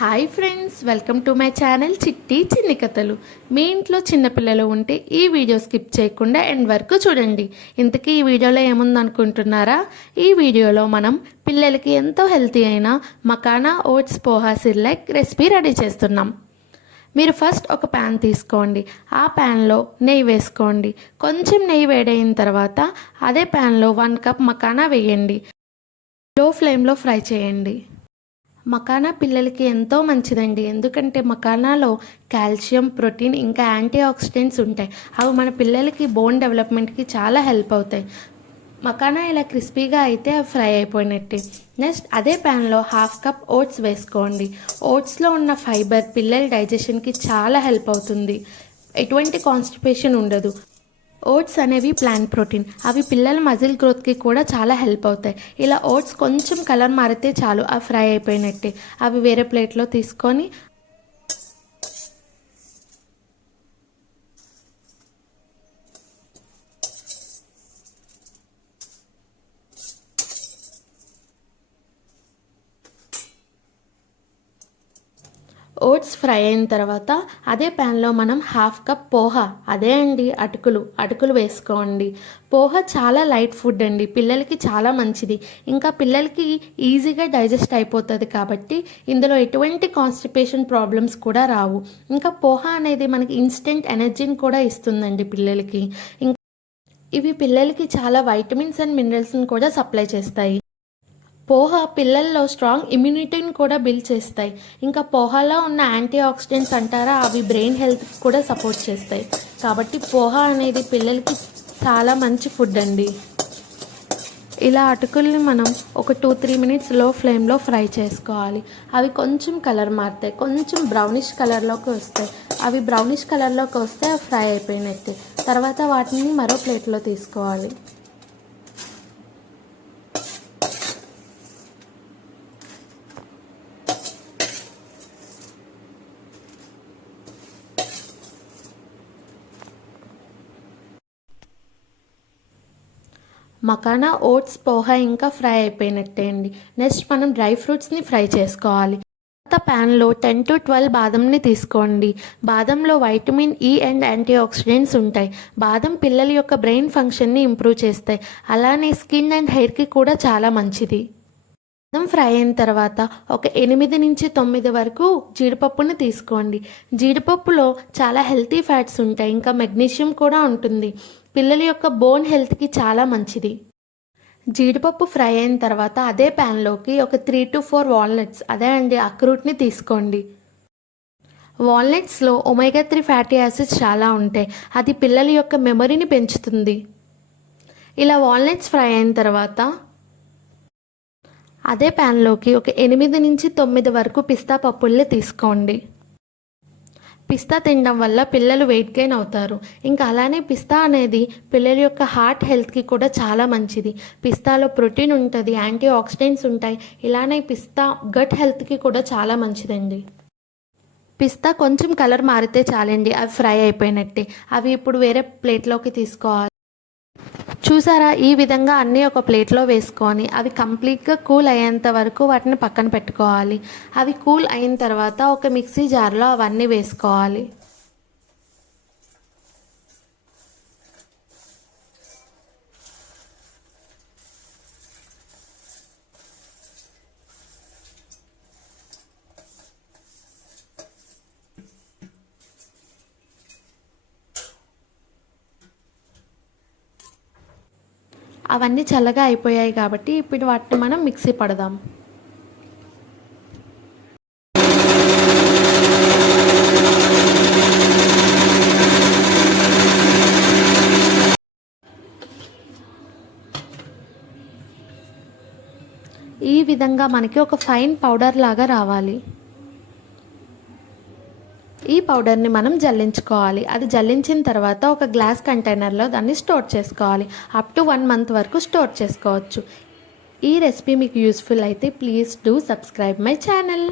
Hi friends, welcome to my channel చిట్టి చిన్ని కథలు. మీ ఇంట్లో చిన్నపిల్లలు ఉంటే ఈ వీడియో స్కిప్ చేయకుండా ఎండ్ వరకు చూడండి. ఇంతకీ ఈ వీడియోలో ఏముందనుకుంటున్నారా? ఈ వీడియోలో మనం పిల్లలకి ఎంతో హెల్తీ అయిన makhana oats poha Cerelac recipe ready చేస్తున్నాం. మీరు ఫస్ట్ ఒక ప్యాన్ తీసుకోండి. ఆ ప్యాన్లో నెయ్యి వేసుకోండి. కొంచెం నెయ్యి వేడైన తర్వాత అదే ప్యాన్లో 1 కప్ మకానా వేయండి. లో ఫ్లేమ్లో ఫ్రై చేయండి. మకానా పిల్లలకి ఎంతో మంచిదండి. ఎందుకంటే మకానాలో కాల్షియం, ప్రోటీన్ ఇంకా యాంటీ ఆక్సిడెంట్స్ ఉంటాయి. అవి మన పిల్లలకి బోన్ డెవలప్మెంట్కి చాలా హెల్ప్ అవుతాయి. మకానా ఇలా క్రిస్పీగా అయితే అవి ఫ్రై అయిపోయినట్టే. నెక్స్ట్ అదే ప్యాన్లో 1/2 కప్ ఓట్స్ వేసుకోండి. ఓట్స్లో ఉన్న ఫైబర్ పిల్లల డైజెషన్కి చాలా హెల్ప్ అవుతుంది. ఎటువంటి కాన్స్టిపేషన్ ఉండదు. ఓట్స్ అనేవి ప్లాంట్ ప్రోటీన్. అవి పిల్లల మజిల్ గ్రోత్కి కూడా చాలా హెల్ప్ అవుతాయి. ఇలా ఓట్స్ కొంచెం కలర్ మారితే చాలు, అవి ఫ్రై అయిపోయినట్టే. అవి వేరే ప్లేట్లో తీసుకొని ఓట్స్ ఫ్రై అయిన తర్వాత అదే ప్యాన్లో మనం 1/2 కప్ పోహా, అదే అండి అటుకులు వేసుకోండి. పోహా చాలా లైట్ ఫుడ్ అండి, పిల్లలకి చాలా మంచిది. ఇంకా పిల్లలకి ఈజీగా డైజెస్ట్ అయిపోతుంది కాబట్టి ఇందులో ఎటువంటి కాన్స్టిపేషన్ ప్రాబ్లమ్స్ కూడా రావు. ఇంకా పోహా అనేది మనకి ఇన్స్టెంట్ ఎనర్జీని కూడా ఇస్తుందండి పిల్లలకి. ఇవి పిల్లలకి చాలా వైటమిన్స్ అండ్ మినరల్స్ని కూడా సప్లై చేస్తాయి. పోహా పిల్లల్లో స్ట్రాంగ్ ఇమ్యూనిటీని కూడా బిల్డ్ చేస్తాయి. ఇంకా పోహాలో ఉన్న యాంటీ ఆక్సిడెంట్స్ అంటారా, అవి బ్రెయిన్ హెల్త్కి కూడా సపోర్ట్ చేస్తాయి. కాబట్టి పోహా అనేది పిల్లలకి చాలా మంచి ఫుడ్ అండి. ఇలా అటుకుల్ని మనం ఒక 2-3 మినిట్స్ లో ఫ్లేమ్లో ఫ్రై చేసుకోవాలి. అవి కొంచెం కలర్ మారుతాయి, కొంచెం బ్రౌనిష్ కలర్లోకి వస్తాయి. అవి బ్రౌనిష్ కలర్లోకి వస్తే అవి ఫ్రై అయిపోయినట్టే. తర్వాత వాటిని మరో ప్లేట్లో తీసుకోవాలి. మకానా ఓట్స్ పోహా ఇంకా ఫ్రై అయిపోయినట్టే అండి. నెక్స్ట్ మనం డ్రై ఫ్రూట్స్ని ఫ్రై చేసుకోవాలి. తర్వాత ప్యాన్లో 10 to 12 బాదంని తీసుకోండి. బాదంలో vitamin E and antioxidants ఉంటాయి. బాదం పిల్లల యొక్క బ్రెయిన్ ఫంక్షన్ని ఇంప్రూవ్ చేస్తాయి. అలానే స్కిన్ అండ్ హెయిర్కి కూడా చాలా మంచిది. బాదం ఫ్రై అయిన తర్వాత ఒక 8 నుంచి 9 వరకు జీడిపప్పుని తీసుకోండి. జీడిపప్పులో చాలా హెల్తీ ఫ్యాట్స్ ఉంటాయి, ఇంకా మెగ్నీషియం కూడా ఉంటుంది. పిల్లల యొక్క బోన్ హెల్త్కి చాలా మంచిది. జీడిపప్పు ఫ్రై అయిన తర్వాత అదే ప్యాన్లోకి ఒక 3 to 4 వాల్నట్స్, అదే అండి అక్రూట్ని తీసుకోండి. వాల్నట్స్లో ఒమేగా 3 ఫ్యాటీ యాసిడ్స్ చాలా ఉంటాయి. అది పిల్లల యొక్క మెమరీని పెంచుతుంది. ఇలా వాల్నట్స్ ఫ్రై అయిన తర్వాత అదే ప్యాన్లోకి ఒక 8 నుంచి 9 వరకు పిస్తా పప్పుల్ని తీసుకోండి. పిస్తా తినడం వల్ల పిల్లలు వెయిట్ గెయిన్ అవుతారు. ఇంకా అలానే పిస్తా అనేది పిల్లల యొక్క హార్ట్ హెల్త్కి కూడా చాలా మంచిది. పిస్తాలో ప్రోటీన్ ఉంటుంది, యాంటీ ఆక్సిడెంట్స్ ఉంటాయి. ఇలానే పిస్తా గట్ హెల్త్కి కూడా చాలా మంచిదండి. పిస్తా కొంచెం కలర్ మారితే చాలండి, అవి ఫ్రై అయిపోయినట్టే. అవి ఇప్పుడు వేరే ప్లేట్లోకి తీసుకోవాలి. చూసారా, ఈ విధంగా అన్నీ ఒక ప్లేట్లో వేసుకొని అవి కంప్లీట్గా కూల్ అయ్యేంత వరకు వాటిని పక్కన పెట్టుకోవాలి. అవి కూల్ అయిన తర్వాత ఒక మిక్సీ జార్లో అవన్నీ వేసుకోవాలి. అవన్నీ చల్లగా అయిపోయాయి కాబట్టి ఇప్పుడు వాటిని మనం మిక్సీ పడదాం. ఈ విధంగా మనకి ఒక ఫైన్ పౌడర్ లాగా రావాలి. ఈ పౌడర్ని మనం జల్లించుకోవాలి. అది జల్లించిన తర్వాత ఒక గ్లాస్ కంటైనర్లో దాన్ని స్టోర్ చేసుకోవాలి. అప్ టు 1 month వరకు స్టోర్ చేసుకోవచ్చు. ఈ రెసిపీ మీకు యూస్ఫుల్ అయితే please do subscribe my channel.